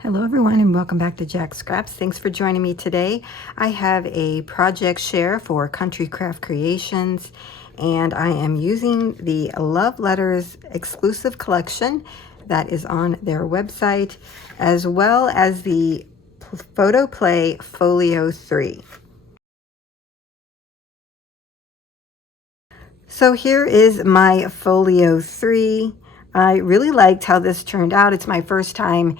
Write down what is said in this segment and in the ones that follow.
Hello everyone and welcome back to Jacqs Scraps. Thanks for joining me today. I have a project share for Country Craft Creations and I am using the Love Letters exclusive collection that is on their website, as well as the Photo Play Folio 3. So here is my Folio 3. I really liked how this turned out. It's my first time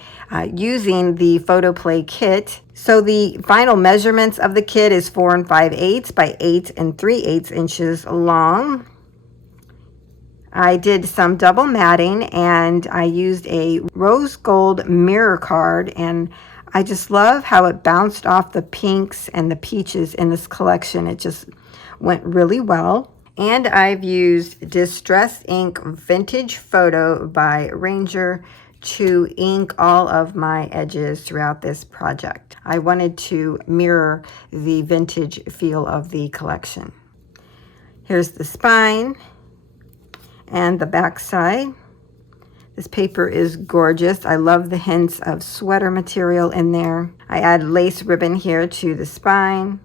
using the Photo Play kit. So the final measurements of the kit is 4 5/8 by 8 3/8 inches long. I did some double matting and I used a rose gold mirror card, and I just love how it bounced off the pinks and the peaches in this collection. It just went really well. And I've used Distress Ink Vintage Photo by Ranger to ink all of my edges throughout this project. I wanted to mirror the vintage feel of the collection. Here's the spine and the back side. This paper is gorgeous. I love the hints of sweater material in there. I add lace ribbon here to the spine.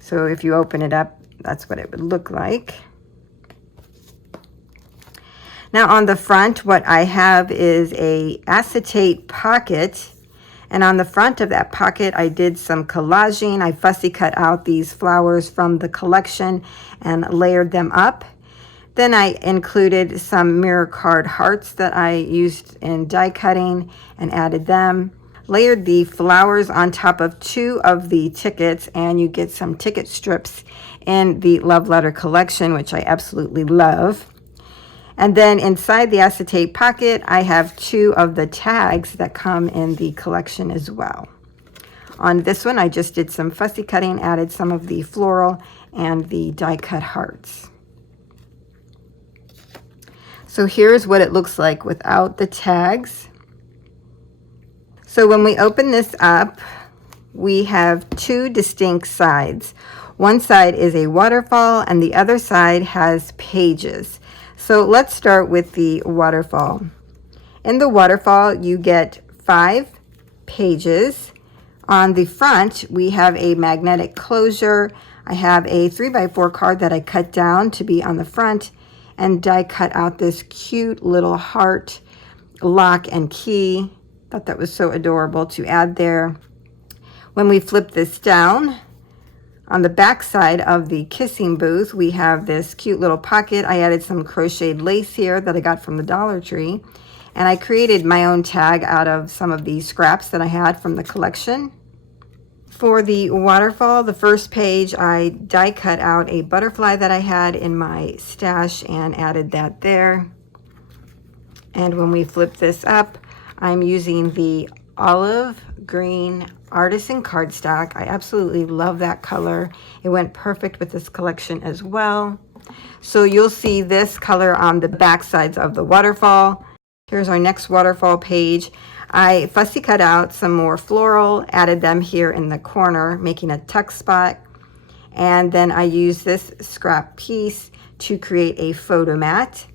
So if you open it up, that's what it would look like. Now on the front, what I have is a acetate pocket, and on the front of that pocket I did some collaging. I fussy cut out these flowers from the collection and layered them up. Then I included some mirror card hearts that I used in die cutting and added them. Layered the flowers on top of 2 of the tickets, and you get some ticket strips in the Love Letter collection, which I absolutely love. And then inside the acetate pocket, I have 2 of the tags that come in the collection as well. On this one, I just did some fussy cutting, added some of the floral and the die cut hearts. So here's what it looks like without the tags. So when we open this up, we have 2 distinct sides. One side is a waterfall and the other side has pages. So let's start with the waterfall. In the waterfall, you get 5 pages. On the front, we have a magnetic closure. I have a 3x4 card that I cut down to be on the front and die cut out this cute little heart lock and key. Thought that was so adorable to add there. When we flip this down, on the back side of the kissing booth, we have this cute little pocket. I added some crocheted lace here that I got from the Dollar Tree, and I created my own tag out of some of the scraps that I had from the collection. For the waterfall, the first page, I die cut out a butterfly that I had in my stash and added that there. And when we flip this up, I'm using the olive green artisan cardstock. I absolutely love that color. It went perfect with this collection as well. So you'll see this color on the back sides of the waterfall. Here's our next waterfall page. I fussy cut out some more floral, added them here in the corner, making a tuck spot. And then I used this scrap piece to create a photo mat.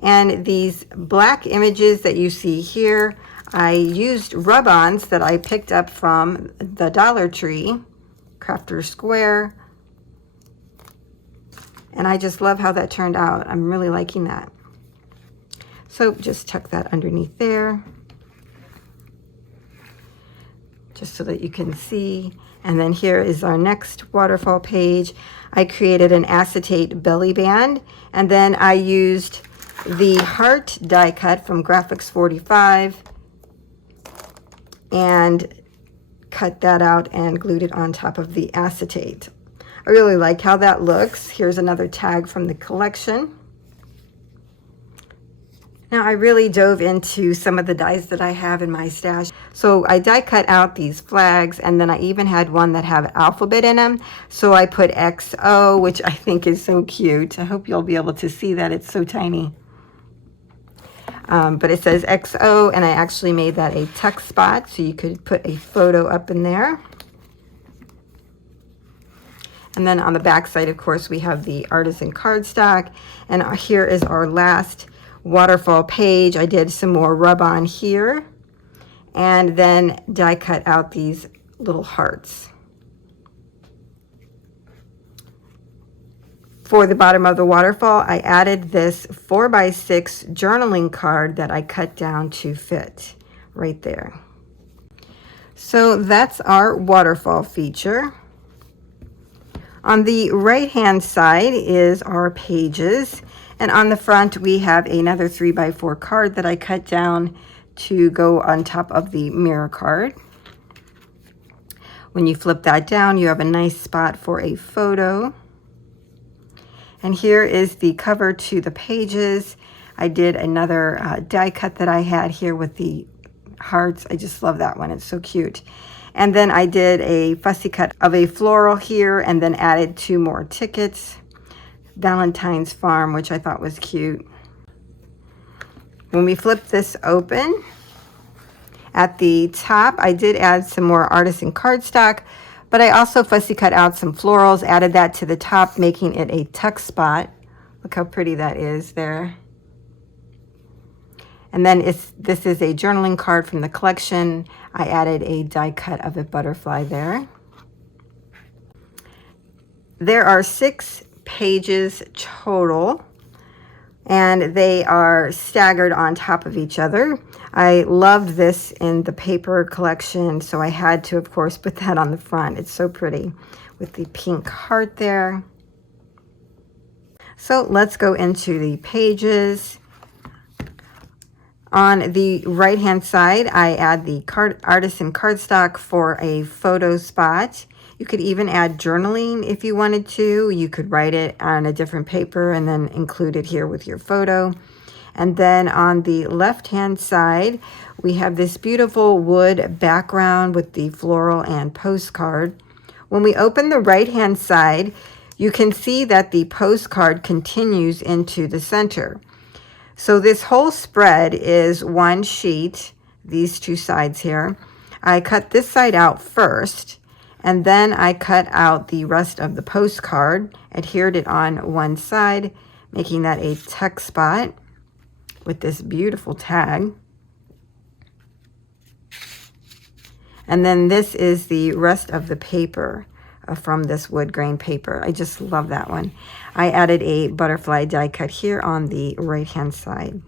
And these black images that you see here, I used rub-ons that I picked up from the Dollar Tree, Crafter Square. And I just love how that turned out. I'm really liking that. So just tuck that underneath there, just so that you can see. And then here is our next waterfall page. I created an acetate belly band, and then I used the heart die cut from Graphics 45 and cut that out and glued it on top of the acetate. I really like how that looks. Here's another tag from the collection. Now I really dove into some of the dies that I have in my stash. So I die cut out these flags, and then I even had one that have alphabet in them. So I put XO, which I think is so cute. I hope you'll be able to see that. It's so tiny. But it says XO, and I actually made that a tuck spot so you could put a photo up in there. And then on the back side, of course, we have the artisan cardstock, and here is our last waterfall page. I did some more rub on here and then die cut out these little hearts. For the bottom of the waterfall, I added this 4x6 journaling card that I cut down to fit right there. So that's our waterfall feature. On the right hand side is our pages, and on the front we have another 3x4 card that I cut down to go on top of the mirror card. When you flip that down, you have a nice spot for a photo. And here is the cover to the pages. I did another die cut that I had here with the hearts. I just love that one. It's so cute. And then I did a fussy cut of a floral here and then added 2 more tickets. Valentine's Farm, which I thought was cute. When we flip this open, at the top, I did add some more artisan cardstock, but I also fussy cut out some florals, added that to the top, making it a tuck spot. Look how pretty that is there. And then this is a journaling card from the collection. I added a die cut of a butterfly there. There are 6 pages total, and they are staggered on top of each other. I loved this in the paper collection, so I had to, of course, put that on the front. It's so pretty with the pink heart there. So let's go into the pages. On the right hand side, I add the artisan cardstock for a photo spot. You could even add journaling if you wanted to. You could write it on a different paper and then include it here with your photo. And then on the left hand side, we have this beautiful wood background with the floral and postcard. When we open the right hand side, you can see that the postcard continues into the center. So this whole spread is one sheet, these 2 sides here. I cut this side out first, and then I cut out the rest of the postcard, adhered it on one side, making that a tuck spot with this beautiful tag. And then this is the rest of the paper from this wood grain paper. I just love that one. I added a butterfly die cut here on the right hand side.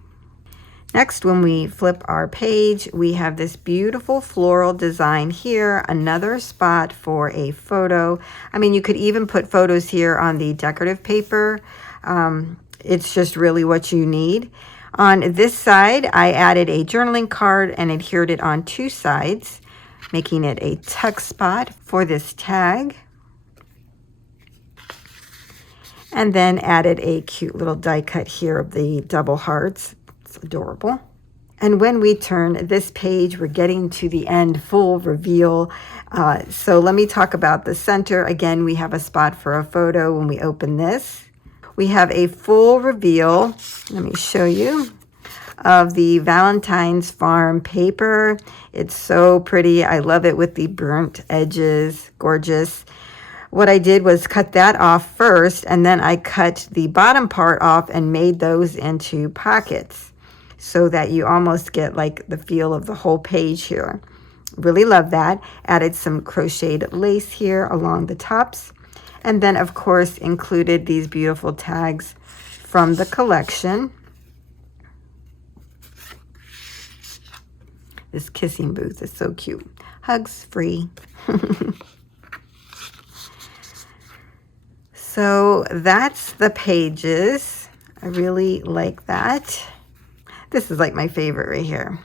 Next, when we flip our page, we have this beautiful floral design here, another spot for a photo. I mean, you could even put photos here on the decorative paper. It's just really what you need. On this side, I added a journaling card and adhered it on 2 sides, making it a tuck spot for this tag. And then added a cute little die cut here of the double hearts. It's adorable. And when we turn this page, we're getting to the end, full reveal. So let me talk about the center. Again, we have a spot for a photo when we open this. We have a full reveal, let me show you, of the Valentine's Farm paper. It's so pretty. I love it with the burnt edges, gorgeous. What I did was cut that off first, and then I cut the bottom part off and made those into pockets so that you almost get like the feel of the whole page here. Really love that. Added some crocheted lace here along the tops. And then, of course, included these beautiful tags from the collection. This kissing booth is so cute. Hugs free. So that's the pages. I really like that. This is like my favorite right here.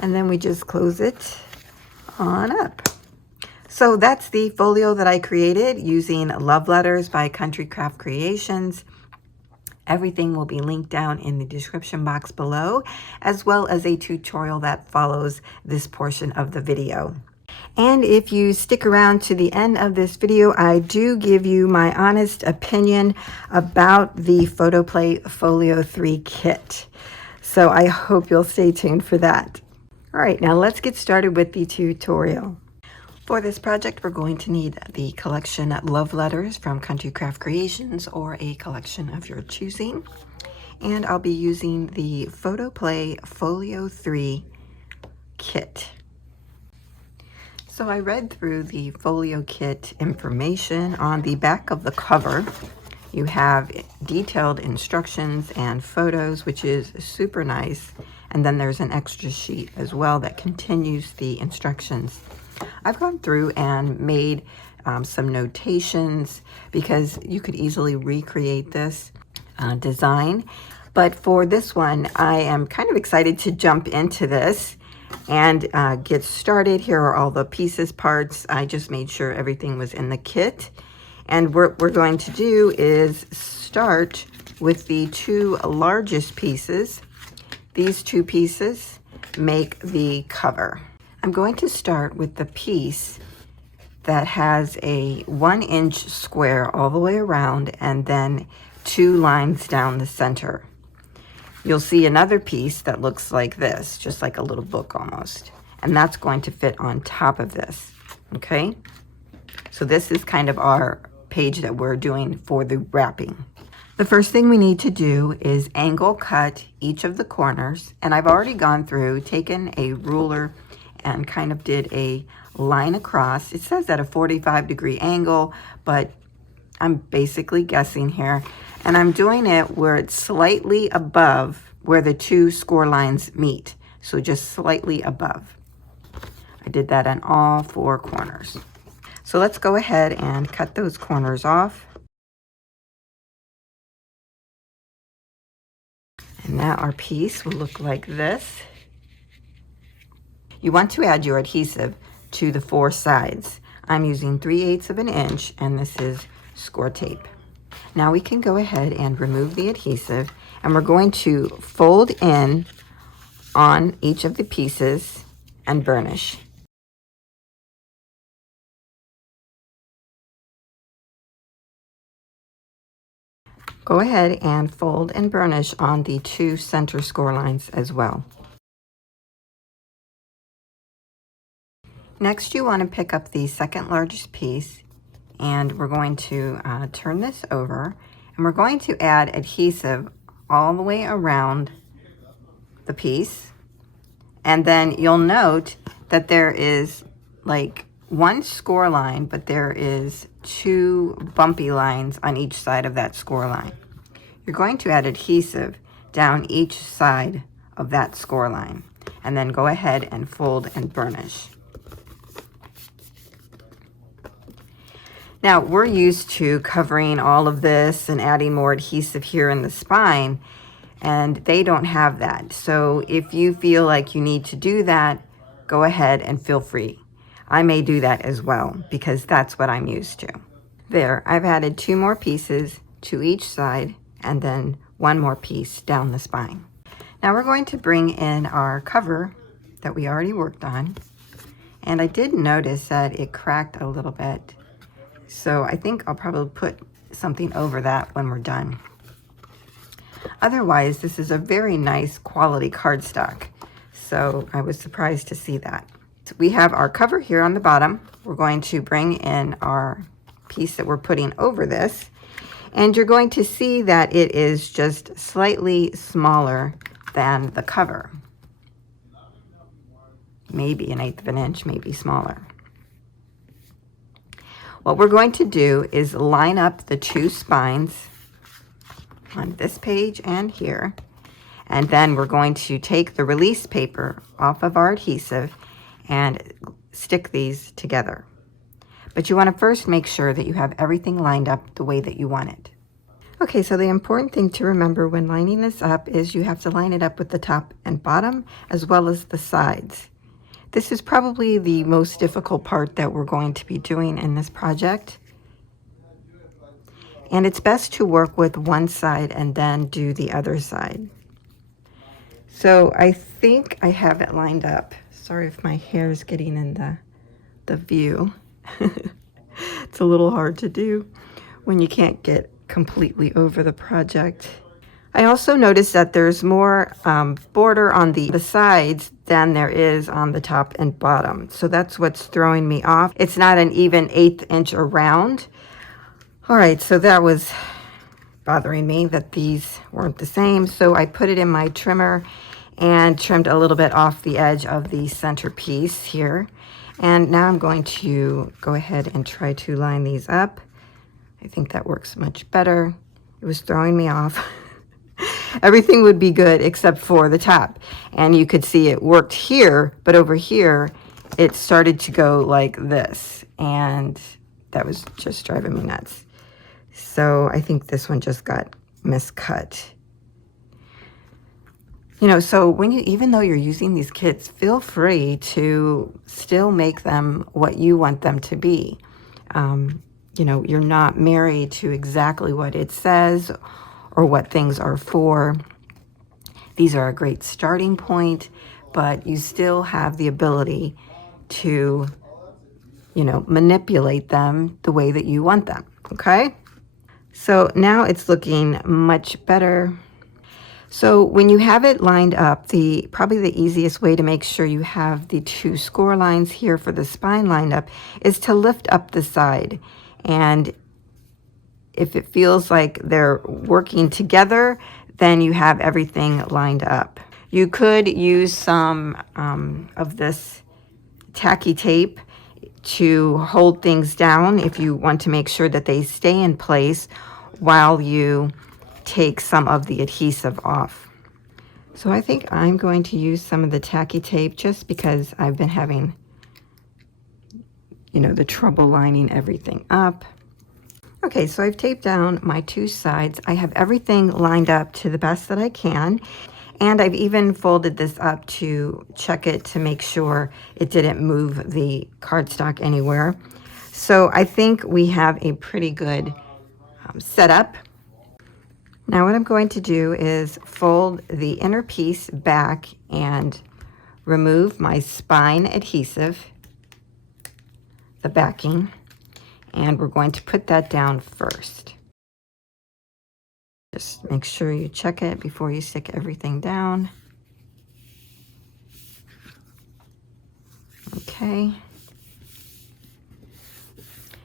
And then we just close it on up. So that's the folio that I created using Love Letters by Country Craft Creations. Everything will be linked down in the description box below, as well as a tutorial that follows this portion of the video. And if you stick around to the end of this video, I do give you my honest opinion about the Photo Play Folio 3 kit. So I hope you'll stay tuned for that. All right, now let's get started with the tutorial. For this project, we're going to need the collection Love Letters from Country Craft Creations, or a collection of your choosing. and I'll be using the Photo Play Folio 3 kit. So I read through the Folio kit information. On the back of the cover, you have detailed instructions and photos, which is super nice. And then there's an extra sheet as well that continues the instructions. I've gone through and made some notations because you could easily recreate this design. But for this one, I am kind of excited to jump into this and get started. Here are all the pieces, parts. I just made sure everything was in the kit. And what we're going to do is start with the two largest pieces. These two pieces make the cover. I'm going to start with the piece that has a 1-inch square all the way around and then 2 lines down the center. You'll see another piece that looks like this, just like a little book almost. And that's going to fit on top of this, okay? So this is kind of our page that we're doing for the wrapping. The first thing we need to do is angle cut each of the corners. And I've already gone through, taken a ruler and kind of did a line across. It says at a 45-degree angle, but I'm basically guessing here. And I'm doing it where it's slightly above where the 2 score lines meet. So just slightly above. I did that on all 4 corners. So let's go ahead and cut those corners off. And now our piece will look like this. You want to add your adhesive to the 4 sides. I'm using 3/8 of an inch, and this is score tape. Now we can go ahead and remove the adhesive, and we're going to fold in on each of the pieces and burnish. Go ahead and fold and burnish on the 2 center score lines as well. Next, you want to pick up the second largest piece, and we're going to turn this over, and we're going to add adhesive all the way around the piece. And then you'll note that there is like 1 score line, but there is 2 bumpy lines on each side of that score line. You're going to add adhesive down each side of that score line, and then go ahead and fold and burnish. Now, we're used to covering all of this and adding more adhesive here in the spine, and they don't have that. So if you feel like you need to do that, go ahead and feel free. I may do that as well because that's what I'm used to. There, I've added 2 more pieces to each side and then 1 more piece down the spine. Now we're going to bring in our cover that we already worked on. And I did notice that it cracked a little bit. So I think I'll probably put something over that when we're done. Otherwise, this is a very nice quality cardstock. So I was surprised to see that. So we have our cover here on the bottom. We're going to bring in our piece that we're putting over this. And you're going to see that it is just slightly smaller than the cover. Maybe 1/8 of an inch, maybe smaller. What we're going to do is line up the 2 spines on this page and here. And then we're going to take the release paper off of our adhesive and stick these together. But you want to first make sure that you have everything lined up the way that you want it. Okay, so the important thing to remember when lining this up is you have to line it up with the top and bottom as well as the sides. This is probably the most difficult part that we're going to be doing in this project. And it's best to work with one side and then do the other side. So I think I have it lined up. Sorry if my hair is getting in the view. It's a little hard to do when you can't get completely over the project. I also noticed that there's more border on the sides than there is on the top and bottom. So that's what's throwing me off. It's not an even 1/8 inch around. All right, so that was bothering me that these weren't the same. So I put it in my trimmer and trimmed a little bit off the edge of the centerpiece here. And now I'm going to go ahead and try to line these up. I think that works much better. It was throwing me off. Everything would be good except for the top. And you could see it worked here, but over here, it started to go like this. And that was just driving me nuts. So I think this one just got miscut. You know, so when you, even though you're using these kits, feel free to still make them what you want them to be. You know, you're not married to exactly what it says or what things are for. These are a great starting point, but you still have the ability to, you know, manipulate them the way that you want them, okay? So now it's looking much better. So when you have it lined up, probably the easiest way to make sure you have the two score lines here for the spine lined up is to lift up the side. And if it feels like they're working together, then you have everything lined up. You could use some of this tacky tape to hold things down if you want to make sure that they stay in place while you take some of the adhesive off. So I think I'm going to use some of the tacky tape just because I've been having, you know, the trouble lining everything up. Okay, so I've taped down my two sides. I have everything lined up to the best that I can. And I've even folded this up to check it to make sure it didn't move the cardstock anywhere. So I think we have a pretty good setup. Now what I'm going to do is fold the inner piece back and remove my spine adhesive, the backing, and we're going to put that down first. Just make sure you check it before you stick everything down. Okay.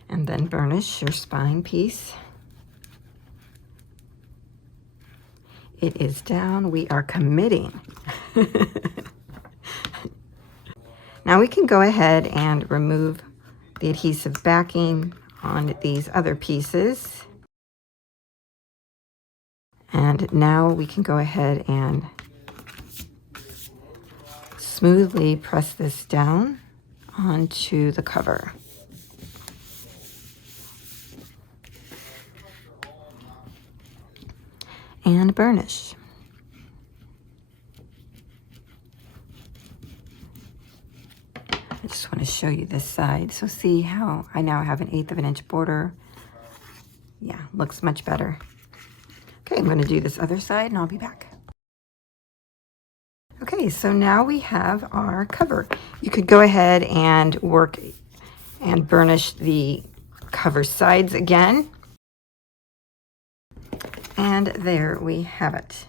And then burnish your spine piece. It is down. We are committing. Now we can go ahead and remove the adhesive backing on these other pieces. And now we can go ahead and smoothly press this down onto the cover. And burnish. I just want to show you this side. So see how I now have an 1/8 of an inch border. Yeah, looks much better. Okay, I'm going to do this other side and I'll be back. Okay, so now we have our cover. You could go ahead and work and burnish the cover sides again. And there we have it.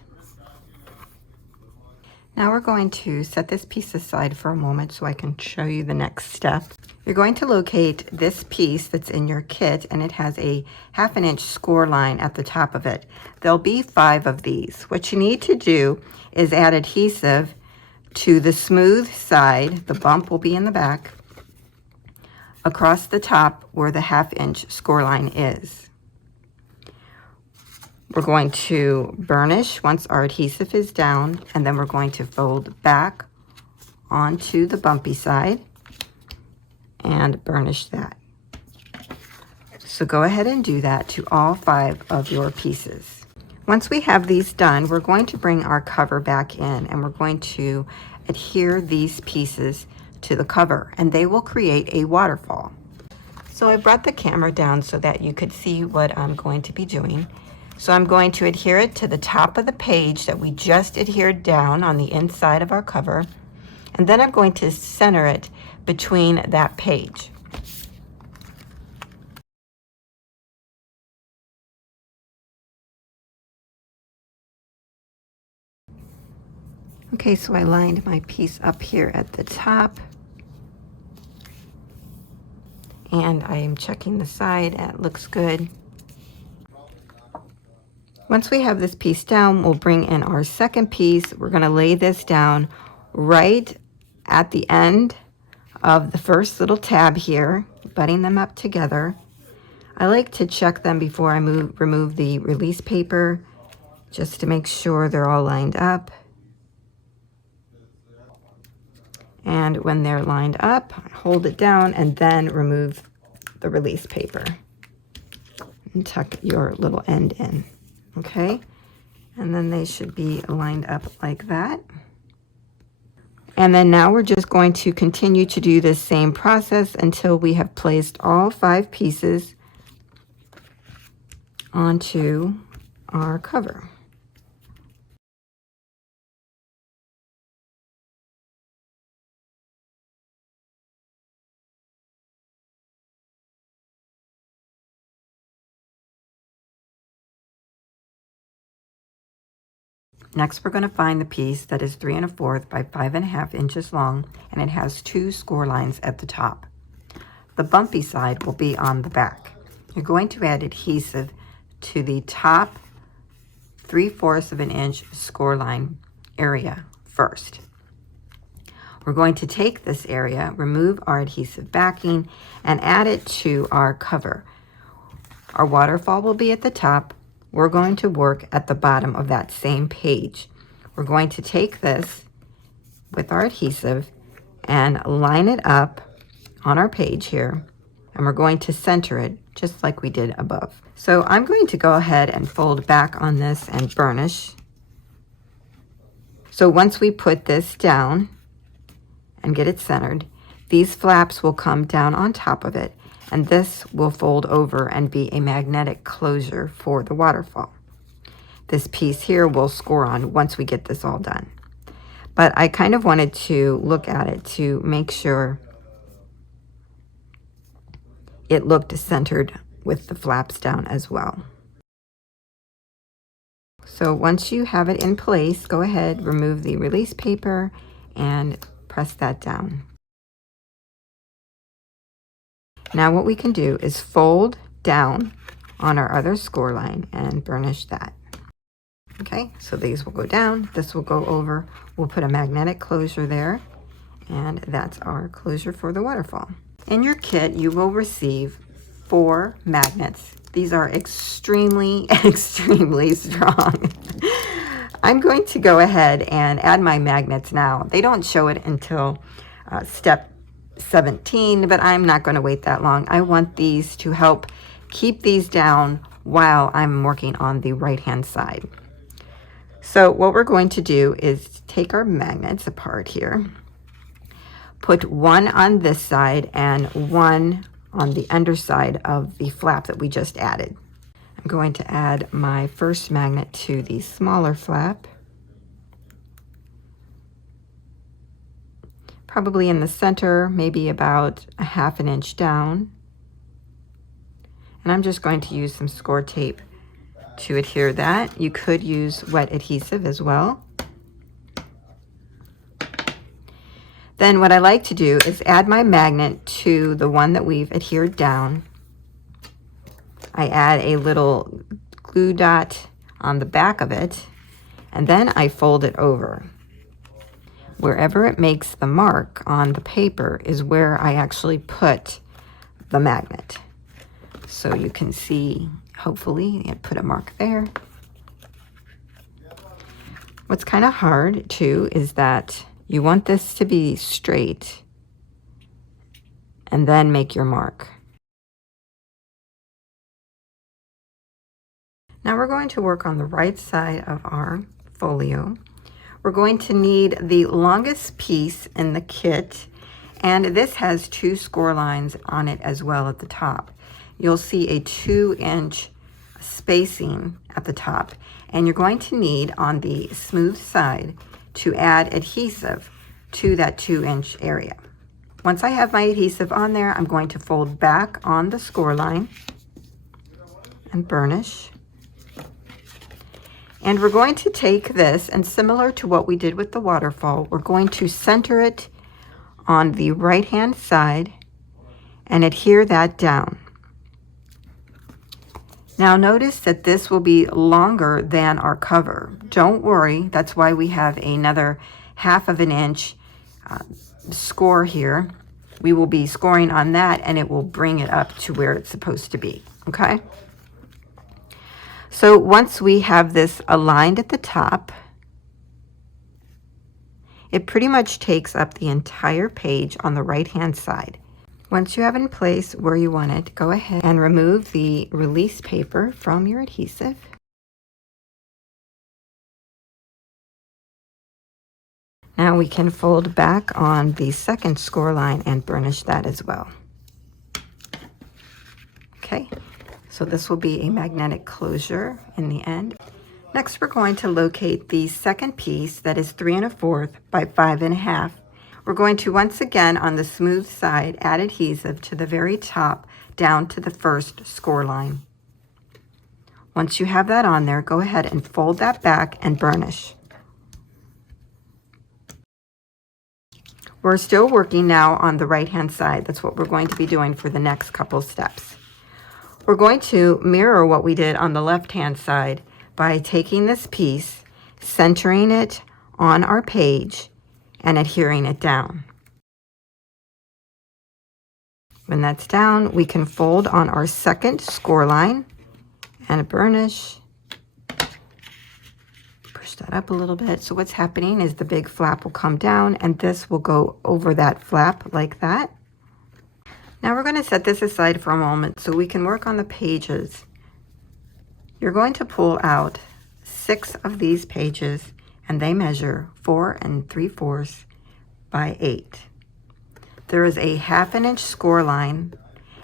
Now we're going to set this piece aside for a moment so I can show you the next step. You're going to locate this piece that's in your kit, and it has a 1/2 inch score line at the top of it. There'll be 5 of these. What you need to do is add adhesive to the smooth side, the bump will be in the back, across the top where the 1/2 inch score line is. We're going to burnish once our adhesive is down, and then we're going to fold back onto the bumpy side and burnish that. So go ahead and do that to all 5 of your pieces. Once we have these done, we're going to bring our cover back in, and we're going to adhere these pieces to the cover, and they will create a waterfall. So I brought the camera down so that you could see what I'm going to be doing. So I'm going to adhere it to the top of the page that we just adhered down on the inside of our cover, and then I'm going to center it between that page. Okay, so I lined my piece up here at the top, and I am checking the side. It looks good. Once we have this piece down, we'll bring in our second piece. We're going to lay this down right at the end of the first little tab here, butting them up together. I like to check them before I remove the release paper, just to make sure they're all lined up. And when they're lined up, hold it down and then remove the release paper and tuck your little end in. Okay, and then they should be lined up like that. And then now we're just going to continue to do this same process until we have placed all 5 pieces onto our cover. Next, we're going to find the piece that is 3 1/4 by 5 1/2 inches long, and it has 2 score lines at the top. The bumpy side will be on the back. You're going to add adhesive to the top 3/4 of an inch score line area first. We're going to take this area, remove our adhesive backing, and add it to our cover. Our waterfall will be at the top. We're going to work at the bottom of that same page. We're going to take this with our adhesive and line it up on our page here, and we're going to center it just like we did above. So I'm going to go ahead and fold back on this and burnish. So once we put this down and get it centered, these flaps will come down on top of it, and this will fold over and be a magnetic closure for the waterfall. This piece here will score on once we get this all done. But I kind of wanted to look at it to make sure it looked centered with the flaps down as well. So once you have it in place, go ahead, remove the release paper and press that down. Now what we can do is fold down on our other score line and burnish that. Okay, so these will go down, this will go over. We'll put a magnetic closure there, and that's our closure for the waterfall. In your kit, you will receive 4 magnets. These are extremely, extremely strong. I'm going to go ahead and add my magnets now. They don't show it until step 17, but I'm not going to wait that long. I want these to help keep these down while I'm working on the right-hand side. So what we're going to do is take our magnets apart here, put one on this side and one on the underside of the flap that we just added. I'm going to add my first magnet to the smaller flap, probably in the center, maybe about a 1/2 inch down. And I'm just going to use some score tape to adhere that. You could use wet adhesive as well. Then what I like to do is add my magnet to the one that we've adhered down. I add a little glue dot on the back of it, and then I fold it over. Wherever it makes the mark on the paper is where I actually put the magnet. So you can see, hopefully, it put a mark there. What's kind of hard too is that you want this to be straight and then make your mark. Now we're going to work on the right side of our folio. We're going to need the longest piece in the kit, and this has 2 score lines on it as well at the top. You'll see a 2-inch spacing at the top, and you're going to need on the smooth side to add adhesive to that 2-inch area. Once I have my adhesive on there, I'm going to fold back on the score line and burnish. And we're going to take this, and similar to what we did with the waterfall, we're going to center it on the right-hand side and adhere that down. Now notice that this will be longer than our cover. Don't worry, that's why we have another 1/2 inch score here. We will be scoring on that and it will bring it up to where it's supposed to be, okay? So once we have this aligned at the top, it pretty much takes up the entire page on the right-hand side. Once you have it in place where you want it, go ahead and remove the release paper from your adhesive. Now we can fold back on the second score line and burnish that as well. Okay, so this will be a magnetic closure in the end. Next, we're going to locate the second piece that is 3 1/4 by 5 1/2. We're going to once again on the smooth side add adhesive to the very top down to the first score line. Once you have that on there, go ahead and fold that back and burnish. We're still working now on the right-hand side. That's what we're going to be doing for the next couple steps. We're going to mirror what we did on the left-hand side by taking this piece, centering it on our page, and adhering it down. When that's down, we can fold on our second score line and burnish. Push that up a little bit. So what's happening is the big flap will come down and this will go over that flap like that. Now we're going to set this aside for a moment so we can work on the pages. You're going to pull out 6 of these pages and they measure 4 3/4 by 8. There is a 1/2 inch score line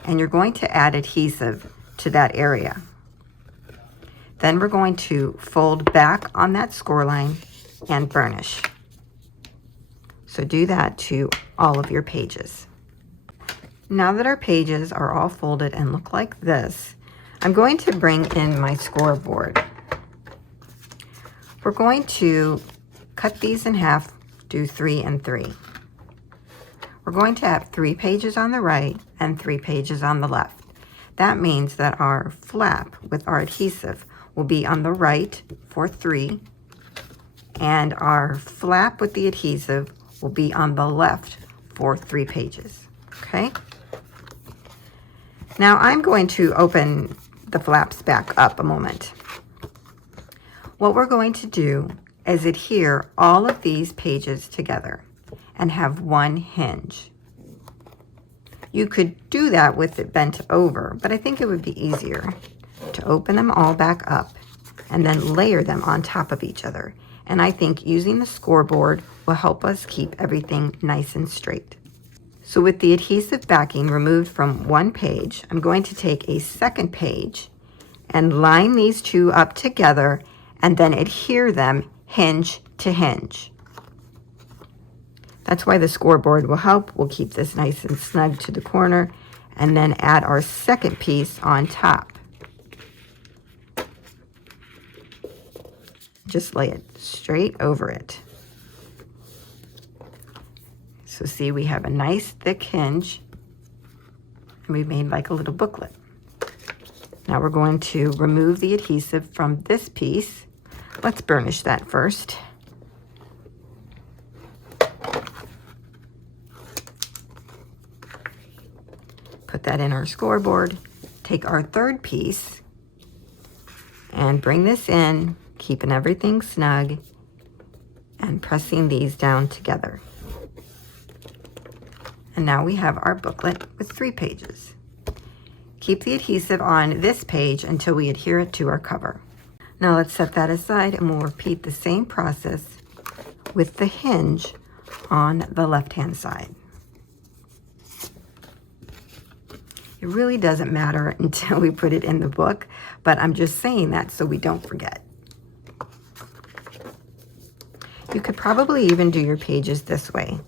and you're going to add adhesive to that area. Then we're going to fold back on that score line and burnish. So do that to all of your pages. Now that our pages are all folded and look like this, I'm going to bring in my scoreboard. We're going to cut these in half, do 3 and 3. We're going to have 3 pages on the right and 3 pages on the left. That means that our flap with our adhesive will be on the right for 3, and our flap with the adhesive will be on the left for 3 pages, okay? Now I'm going to open the flaps back up a moment. What we're going to do is adhere all of these pages together and have one hinge. You could do that with it bent over, but I think it would be easier to open them all back up and then layer them on top of each other. And I think using the scoreboard will help us keep everything nice and straight. So with the adhesive backing removed from one page, I'm going to take a second page and line these 2 up together and then adhere them hinge to hinge. That's why the scoreboard will help. We'll keep this nice and snug to the corner and then add our second piece on top. Just lay it straight over it. So see, we have a nice thick hinge and we made like a little booklet. Now we're going to remove the adhesive from this piece. Let's burnish that first. Put that in our scoreboard. Take our third piece and bring this in, keeping everything snug and pressing these down together. And now we have our booklet with 3 pages. Keep the adhesive on this page until we adhere it to our cover. Now let's set that aside and we'll repeat the same process with the hinge on the left-hand side. It really doesn't matter until we put it in the book, but I'm just saying that so we don't forget. You could probably even do your pages this way.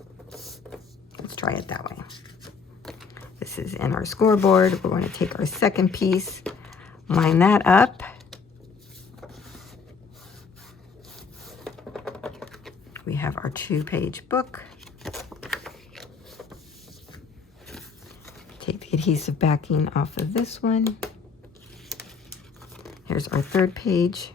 Let's try it that way. This is in our scoreboard. We're going to take our second piece, line that up. We have our 2-page book. Take the adhesive backing off of this one. Here's our third page.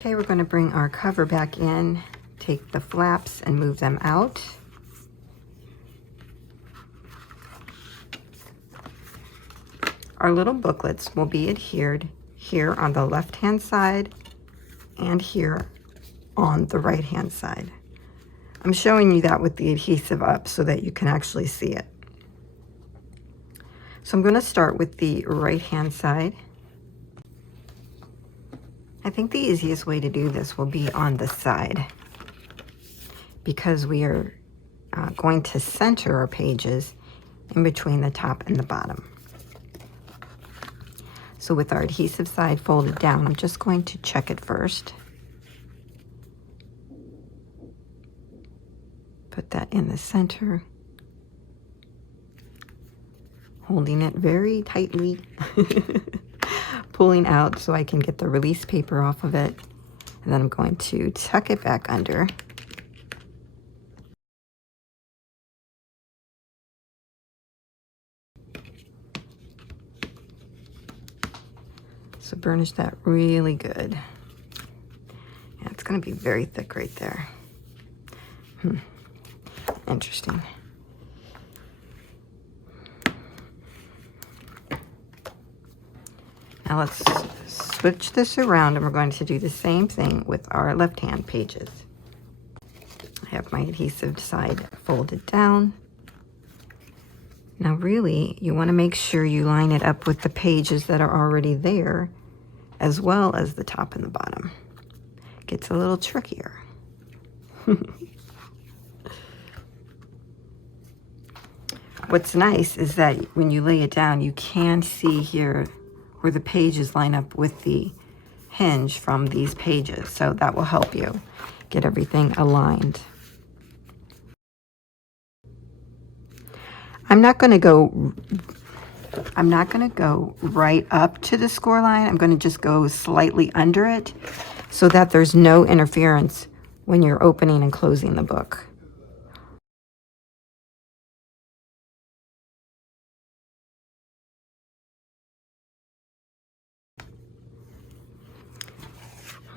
Okay, we're going to bring our cover back in, take the flaps and move them out. Our little booklets will be adhered here on the left-hand side and here on the right-hand side. I'm showing you that with the adhesive up so that you can actually see it. So I'm going to start with the right-hand side. I think the easiest way to do this will be on the side because we are going to center our pages in between the top and the bottom. So with our adhesive side folded down, I'm just going to check it first. Put that in the center, holding it very tightly. Pulling out so I can get the release paper off of it, and then I'm going to tuck it back under. So burnish that really good. Yeah, it's going to be very thick right there. Interesting. Now let's switch this around and we're going to do the same thing with our left-hand pages. I have my adhesive side folded down. Now really, you want to make sure you line it up with the pages that are already there, as well as the top and the bottom. It gets a little trickier. What's nice is that when you lay it down, you can see here where the pages line up with the hinge from these pages. So that will help you get everything aligned. I'm not going to go right up to the score line. I'm going to just go slightly under it so that there's no interference when you're opening and closing the book.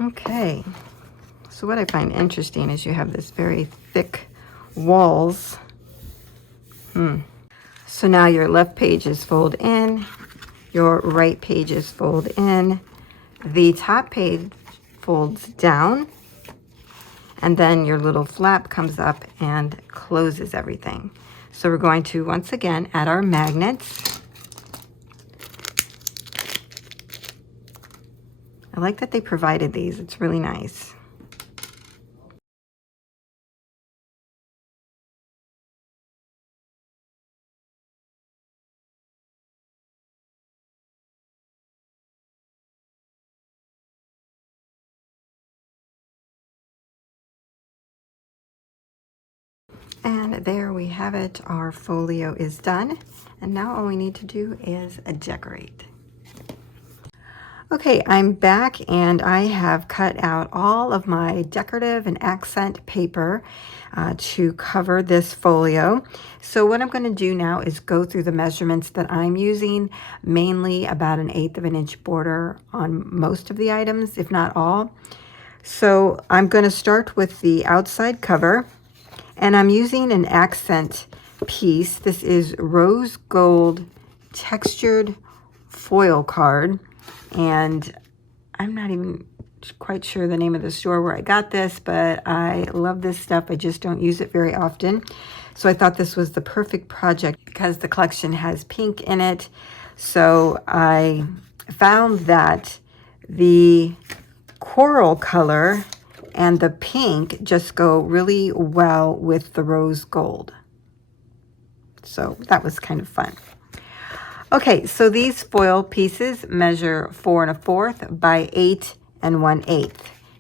Okay, so what I find interesting is you have this very thick walls. So now your left pages fold in, your right pages fold in, the top page folds down, and then your little flap comes up and closes everything. So we're going to once again add our magnets. I like that they provided these. It's really nice. And there we have it. Our folio is done. And now all we need to do is decorate. Okay, I'm back and I have cut out all of my decorative and accent paper to cover this folio. So what I'm going to do now is go through the measurements that I'm using, mainly about 1/8 of an inch border on most of the items, if not all. So I'm going to start with the outside cover, and I'm using an accent piece. This is rose gold textured foil card. And I'm not even quite sure the name of the store where I got this, but I love this stuff. I just don't use it very often. So I thought this was the perfect project because the collection has pink in it. So I found that the coral color and the pink just go really well with the rose gold. So that was kind of fun. Okay, so these foil pieces measure 4 1/4 by 8 1/8.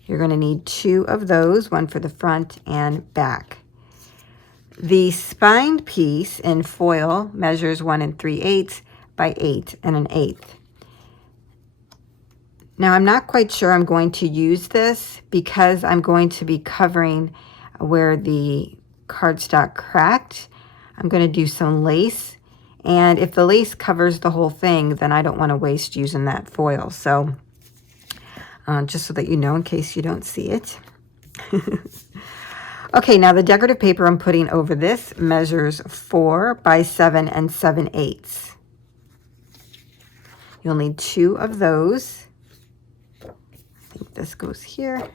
You're going to need 2 of those, one for the front and back. The spined piece in foil measures 1 3/8 by 8 1/8. Now I'm not quite sure I'm going to use this because I'm going to be covering where the cardstock cracked, I'm going to do some lace. And if the lace covers the whole thing, then I don't want to waste using that foil. So just so that you know in case you don't see it. Okay, now the decorative paper I'm putting over this measures 4 by 7 and 7/8. You'll need 2 of those. I think this goes here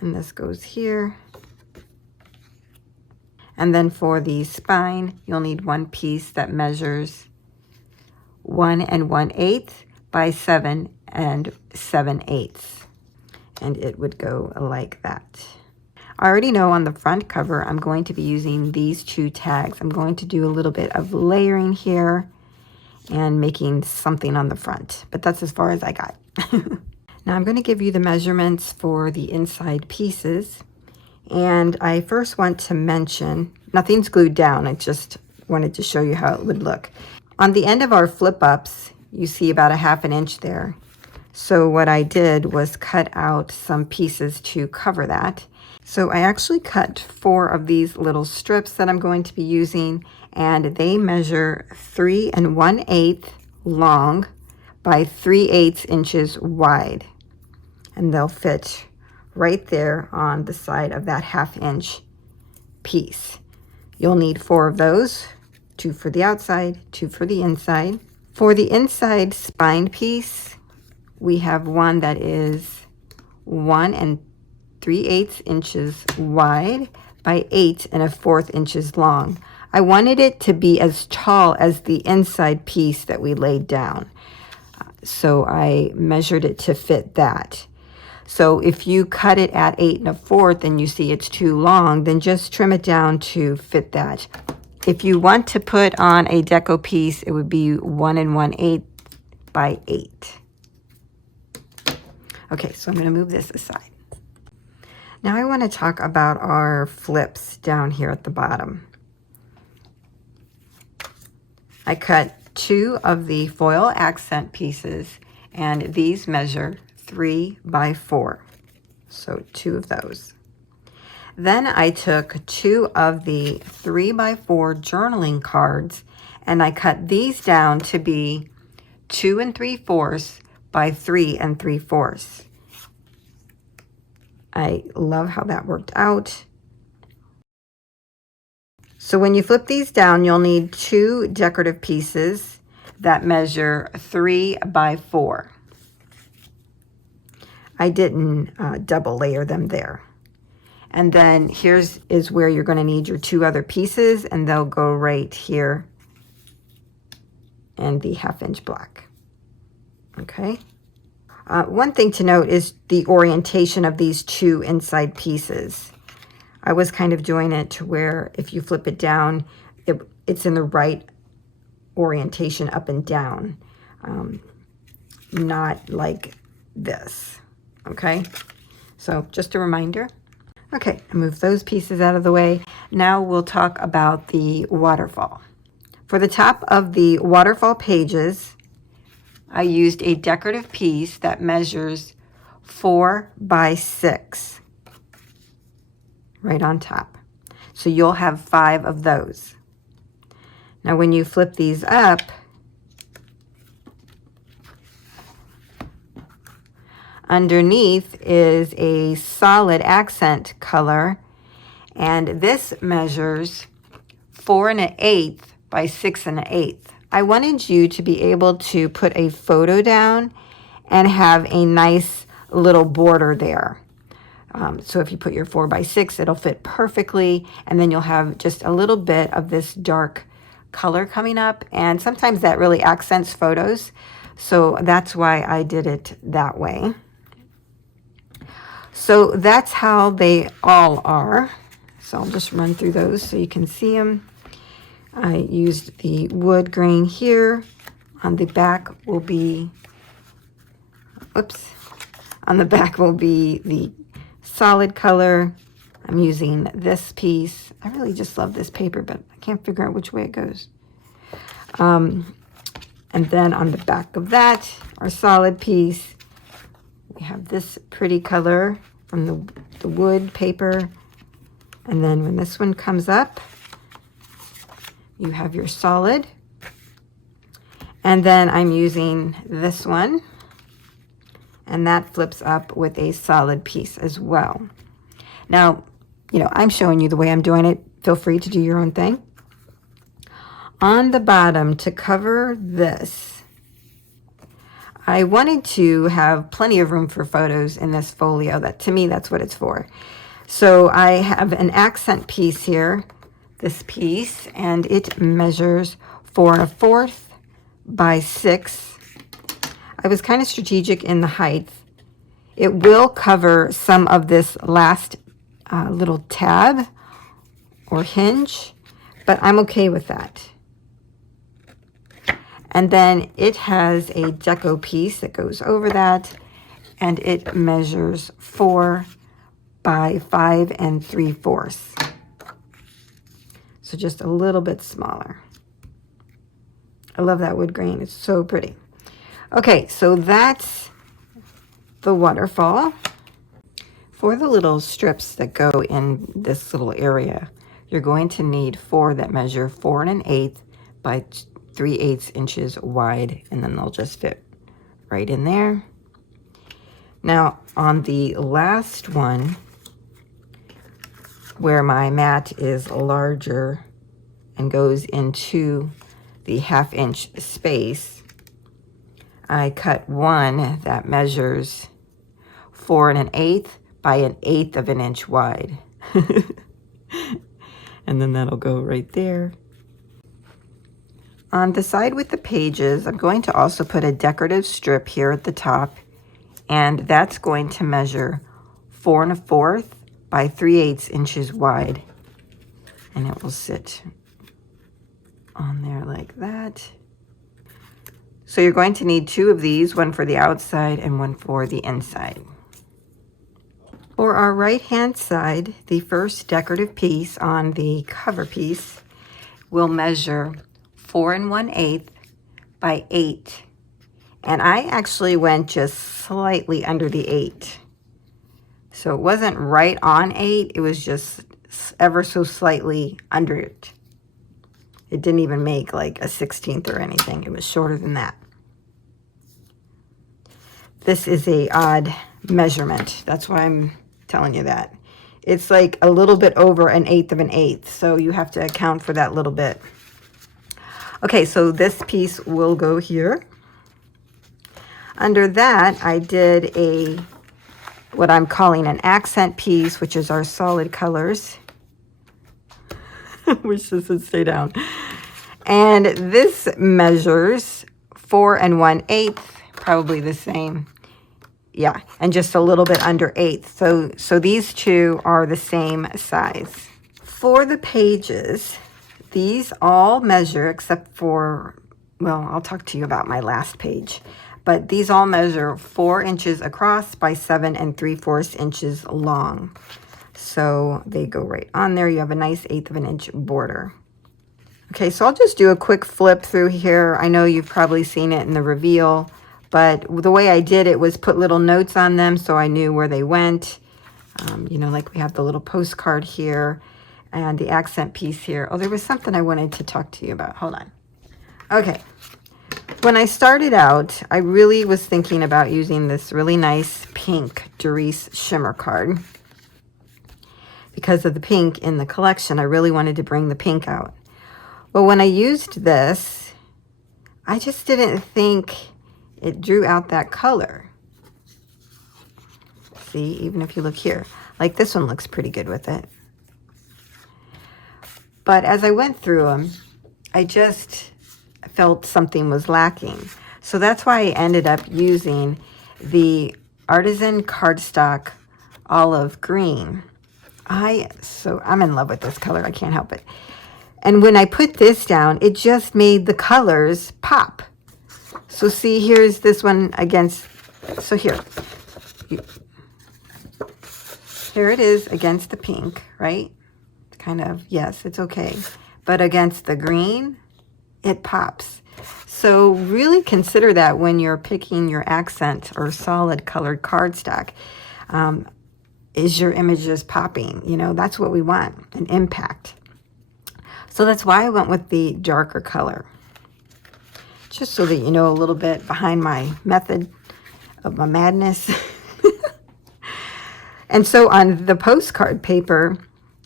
and this goes here. And then for the spine, you'll need 1 piece that measures 1 1/8 by 7 and 7/8. And it would go like that. I already know on the front cover, I'm going to be using these 2 tags. I'm going to do a little bit of layering here and making something on the front, but that's as far as I got. Now I'm going to give you the measurements for the inside pieces. And I first want to mention, nothing's glued down. I just wanted to show you how it would look. On the end of our flip ups, you see about a 1/2 inch there. So what I did was cut out some pieces to cover that. So I actually cut 4 of these little strips that I'm going to be using, and they measure 3 1/8 long by 3/8 inches wide. And they'll fit right there on the side of that 1/2 inch piece. You'll need 4 of those, 2 for the outside, 2 for the inside. For the inside spine piece, we have one that is 1 3/8 inches wide by 8 1/4 inches long. I wanted it to be as tall as the inside piece that we laid down. So I measured it to fit that. So if you cut it at 8 1/4 and you see it's too long, then just trim it down to fit that. If you want to put on a deco piece, it would be 1 1/8 by 8. Okay, so I'm going to move this aside. Now I want to talk about our flips down here at the bottom. I cut 2 of the foil accent pieces, and these measure 3 by 4. So 2 of those. Then I took 2 of the 3 by 4 journaling cards, and I cut these down to be 2 3/4 by 3 3/4. I love how that worked out. So when you flip these down, you'll need 2 decorative pieces that measure 3 by 4. I didn't double layer them there. And then is where you're going to need your 2 other pieces, and they'll go right here in the 1/2 inch block. Okay. One thing to note is the orientation of these 2 inside pieces. I was kind of doing it to where if you flip it down, it's in the right orientation up and down, not like this. Okay, so just a reminder. Okay, I move those pieces out of the way. Now we'll talk about the waterfall. For the top of the waterfall pages, I used a decorative piece that measures 4 by 6 right on top. So you'll have 5 of those. Now when you flip these up, underneath is a solid accent color, and this measures 4 1/8 by 6 1/8. I wanted you to be able to put a photo down and have a nice little border there. So if you put your 4 by 6, it'll fit perfectly, and then you'll have just a little bit of this dark color coming up, and sometimes that really accents photos. So that's why I did it that way. So that's how they all are. So I'll just run through those so you can see them. I used the wood grain here. On the back will be, on the back will be the solid color. I'm using this piece. I really just love this paper, but I can't figure out which way it goes. And then on the back of that, our solid piece, we have this pretty color from the wood paper. And then when this one comes up, you have your solid. And then I'm using this one, and that flips up with a solid piece as well. Now, you know, I'm showing you the way I'm doing it. Feel free to do your own thing. On the bottom, to cover this, I wanted to have plenty of room for photos in this folio. That, to me, that's what it's for. So I have an accent piece here, this piece, and it measures 4 1/4 by 6. I was kind of strategic in the height. It will cover some of this last little tab or hinge, but I'm okay with that. And then it has a deco piece that goes over that, and it measures 4 by 5 3/4. So just a little bit smaller. I love that wood grain. It's so pretty. Okay, so that's the waterfall. For the little strips that go in this little area, you're going to need 4 that measure 4 1/8 by 3/8 inches wide, and then they'll just fit right in there. Now, on the last one, where my mat is larger and goes into the 1/2 inch space, I cut one that measures 4 1/8 by 1/8 of an inch wide. And then that'll go right there. On the side with the pages, I'm going to also put a decorative strip here at the top, and that's going to measure 4 1/4 by 3/8 inches wide, and it will sit on there like that. So you're going to need 2 of these, one for the outside and one for the inside. For our right hand side, the first decorative piece on the cover piece will measure 4 1/8 by 8, and I actually went just slightly under the 8. So it wasn't right on 8, it was just ever so slightly under it. It didn't even make like a 1/16 or anything. It was shorter than that. This is a odd measurement. That's why I'm telling you that. It's like a little bit over 1/8 of an 1/8, so you have to account for that little bit. Okay, so this piece will go here. Under that, I did what I'm calling an accent piece, which is our solid colors. Wish this would stay down. And this measures 4 1/8, probably the same. Yeah, and just a little bit under 1/8. So these two are the same size. For the pages, these all measure, except for, well, I'll talk to you about my last page. But these all measure 4 inches across by 7 3/4 inches long. So they go right on there. You have a nice 1/8 of an inch border. Okay, so I'll just do a quick flip through here. I know you've probably seen it in the reveal, but the way I did it was put little notes on them so I knew where they went. You know, like we have the little postcard here and the accent piece here. Oh, there was something I wanted to talk to you about. Hold on. Okay. When I started out, I really was thinking about using this really nice pink Doris shimmer card. Because of the pink in the collection, I really wanted to bring the pink out. Well, when I used this, I just didn't think it drew out that color. See, even if you look here, like this one looks pretty good with it. But as I went through them, I just felt something was lacking. So that's why I ended up using the Artisan Cardstock Olive Green. I'm in love with this color. I can't help it. And when I put this down, it just made the colors pop. So see, here's this one against, so here it is against the pink, right? Kind of, yes, it's okay. But against the green, it pops. So really consider that when you're picking your accent or solid colored cardstock. is your image just popping? You know, that's what we want, an impact. So that's why I went with the darker color. Just so that you know a little bit behind my method of my madness. And so on the postcard paper,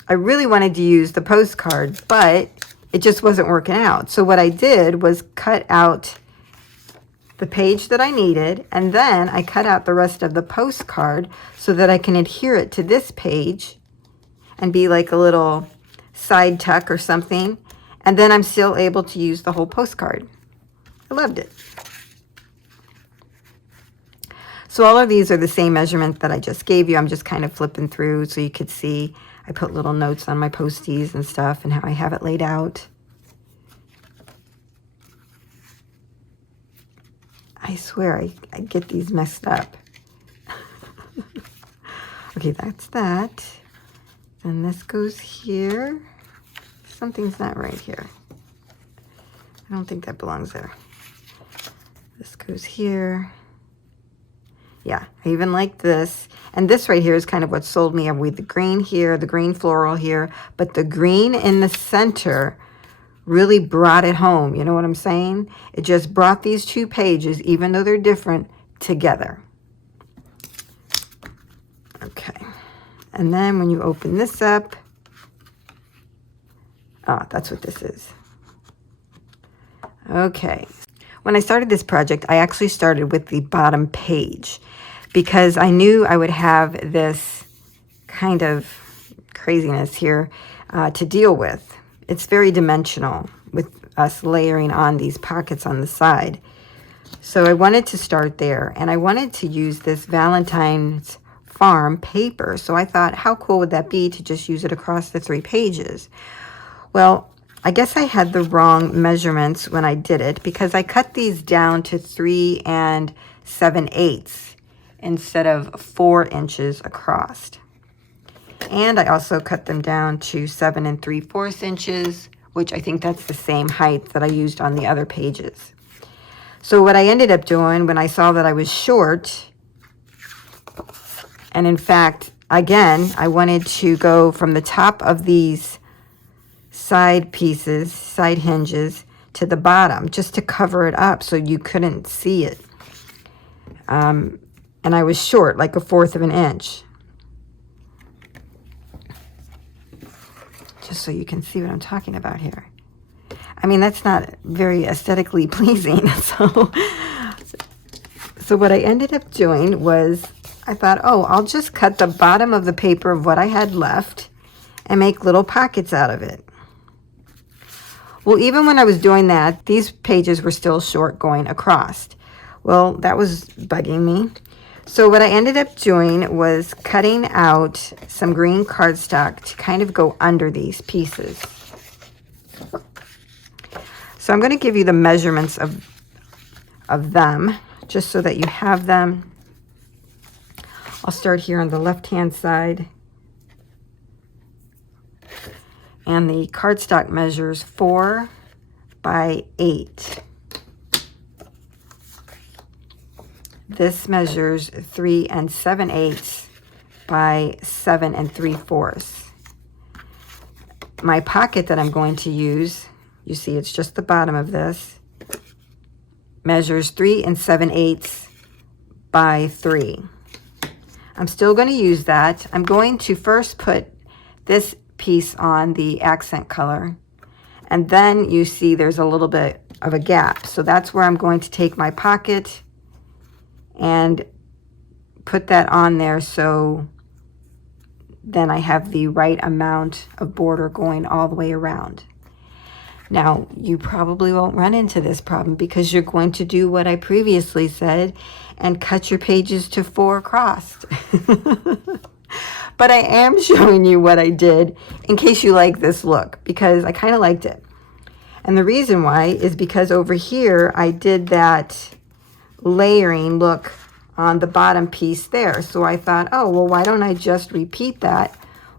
I really wanted to use the postcard, but it just wasn't working out. So what I did was cut out the page that I needed, and then I cut out the rest of the postcard so that I can adhere it to this page and be like a little side tuck or something. And then I'm still able to use the whole postcard. I loved it. So all of these are the same measurement that I just gave you. I'm just kind of flipping through so you could see. I put little notes on my posties and stuff and how I have it laid out. I swear I get these messed up. Okay, that's that. Then this goes here. Something's not right here. I don't think that belongs there. This goes here. Yeah, I even like this. And this right here is kind of what sold me with the green here, the green floral here. But the green in the center really brought it home. You know what I'm saying? It just brought these two pages, even though they're different, together. Okay. And then when you open this up, that's what this is. Okay. When I started this project, I actually started with the bottom page because I knew I would have this kind of craziness here to deal with. It's very dimensional with us layering on these pockets on the side. So I wanted to start there, and I wanted to use this Valentine's Farm paper. So I thought, how cool would that be to just use it across the 3 pages? Well, I guess I had the wrong measurements when I did it because I cut these down to 3 7/8 instead of 4 inches across. And I also cut them down to 7 3/4 inches, which I think that's the same height that I used on the other pages. So what I ended up doing when I saw that I was short, and in fact, again, I wanted to go from the top of these side pieces, side hinges, to the bottom, just to cover it up so you couldn't see it. And I was short, like 1/4 of an inch. Just so you can see what I'm talking about here. I mean, that's not very aesthetically pleasing. So what I ended up doing was, I thought, oh, I'll just cut the bottom of the paper of what I had left and make little pockets out of it. Well, even when I was doing that, these pages were still short going across. Well, that was bugging me. So what I ended up doing was cutting out some green cardstock to kind of go under these pieces. So I'm going to give you the measurements of them, just so that you have them. I'll start here on the left-hand side. And the cardstock measures 4 by 8. This measures 3 7/8 by 7 3/4. My pocket that I'm going to use, you see it's just the bottom of this, measures 3 7/8 by 3. I'm still going to use that. I'm going to first put this piece on the accent color, and then you see there's a little bit of a gap, so that's where I'm going to take my pocket and put that on there, so then I have the right amount of border going all the way around. Now, you probably won't run into this problem because you're going to do what I previously said and cut your pages to 4 crossed. But I am showing you what I did in case you like this look, because I kind of liked it. And the reason why is because over here I did that layering look on the bottom piece there. So I thought, oh, well, why don't I just repeat that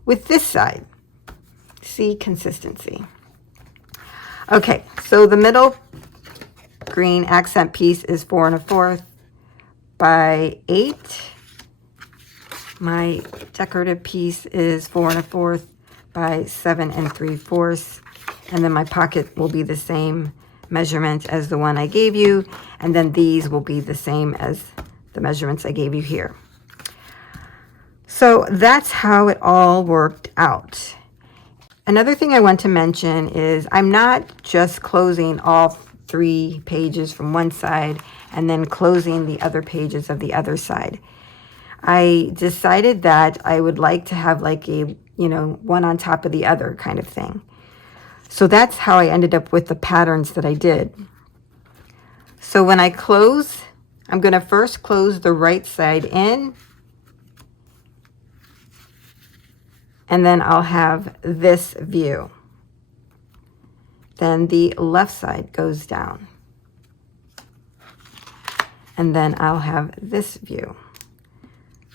with this side? See, consistency. Okay, so the middle green accent piece is 4 1/4 by 8. My decorative piece is 4 1/4 by 7 3/4, and then my pocket will be the same measurement as the one I gave you, and then these will be the same as the measurements I gave you here. So that's how it all worked out. Another thing I want to mention is I'm not just closing all 3 pages from one side and then closing the other pages of the other side. I decided that I would like to have like a, one on top of the other kind of thing. So that's how I ended up with the patterns that I did. So when I close, I'm going to first close the right side in, and then I'll have this view. Then the left side goes down, and then I'll have this view.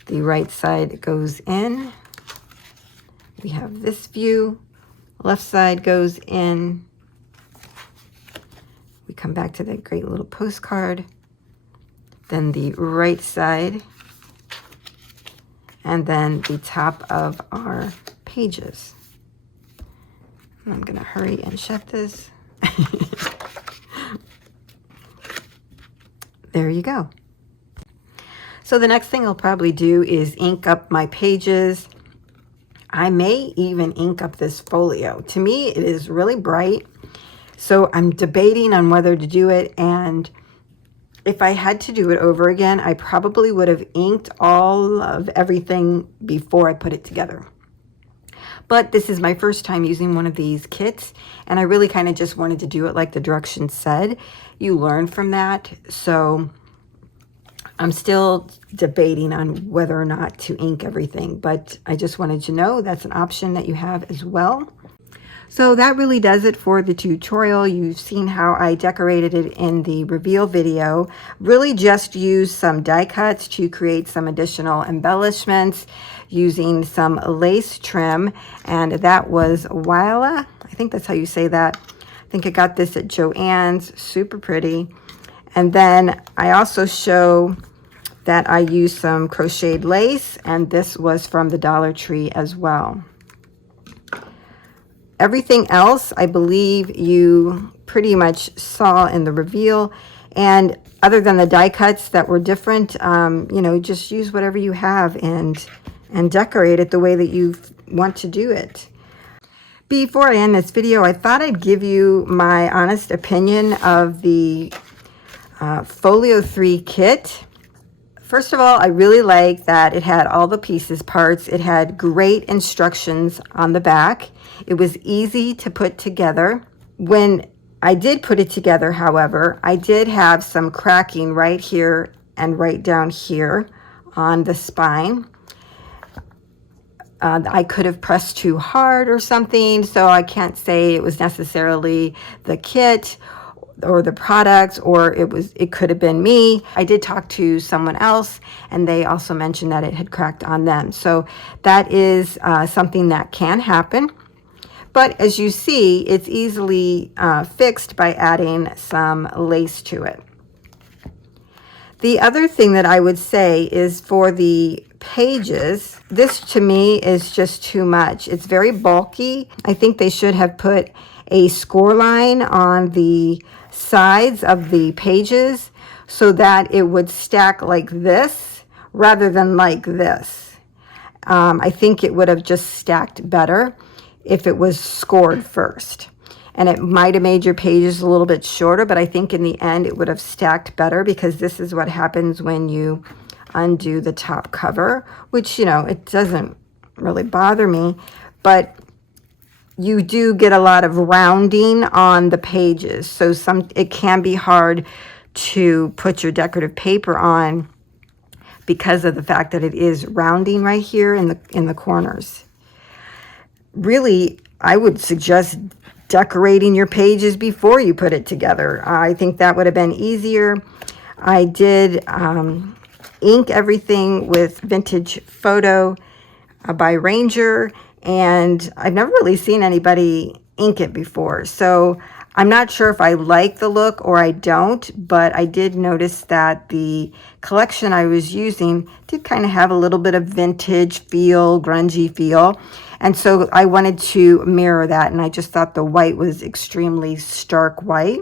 The right side goes in, we have this view, left side goes in, we come back to that great little postcard, then the right side, and then the top of our pages. I'm going to hurry and shut this. There you go. So the next thing I'll probably do is ink up my pages. I may even ink up this folio. To me, it is really bright. So I'm debating on whether to do it, and if I had to do it over again, I probably would have inked all of everything before I put it together. But this is my first time using one of these kits, and I really kind of just wanted to do it like the directions said. You learn from that. So I'm still debating on whether or not to ink everything, but I just wanted to know that's an option that you have as well. So that really does it for the tutorial. You've seen how I decorated it in the reveal video. Really just used some die cuts to create some additional embellishments using some lace trim, and that was Wila. I think that's how you say that. I think I got this at Joann's, super pretty. And then I also show that I used some crocheted lace, and this was from the Dollar Tree as well. Everything else, I believe you pretty much saw in the reveal. And other than the die cuts that were different, just use whatever you have and decorate it the way that you want to do it. Before I end this video, I thought I'd give you my honest opinion of the Folio 3 kit. First of all, I really like that it had all the pieces parts. It had great instructions on the back. It was easy to put together. When I did put it together, however, I did have some cracking right here and right down here on the spine. I could have pressed too hard or something, so I can't say it was necessarily the kit or the products, or it could have been me. I did talk to someone else, and they also mentioned that it had cracked on them. So that is something that can happen. But as you see, it's easily fixed by adding some lace to it. The other thing that I would say is for the pages, this to me is just too much. It's very bulky. I think they should have put a score line on the sides of the pages so that it would stack like this rather than like this. I think it would have just stacked better if it was scored first. And it might have made your pages a little bit shorter, but I think in the end it would have stacked better, because this is what happens when you undo the top cover, which, it doesn't really bother me, but you do get a lot of rounding on the pages. So it can be hard to put your decorative paper on because of the fact that it is rounding right here in the corners. Really, I would suggest decorating your pages before you put it together. I think that would have been easier. I did ink everything with Vintage Photo by Ranger, and I've never really seen anybody ink it before. So I'm not sure if I like the look or I don't, but I did notice that the collection I was using did kind of have a little bit of vintage feel, grungy feel. And so I wanted to mirror that, and I just thought the white was extremely stark white,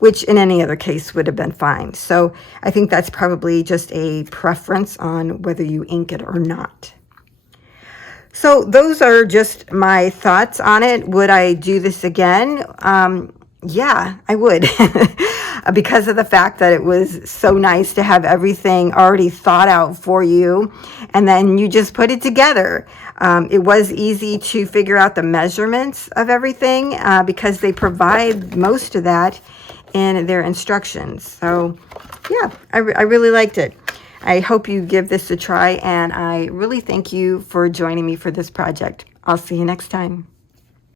which in any other case would have been fine. So I think that's probably just a preference on whether you ink it or not. So those are just my thoughts on it. Would I do this again? Yeah, I would. Because of the fact that it was so nice to have everything already thought out for you, and then you just put it together. It was easy to figure out the measurements of everything because they provide most of that in their instructions. So yeah, I really liked it. I hope you give this a try, and I really thank you for joining me for this project. I'll see you next time.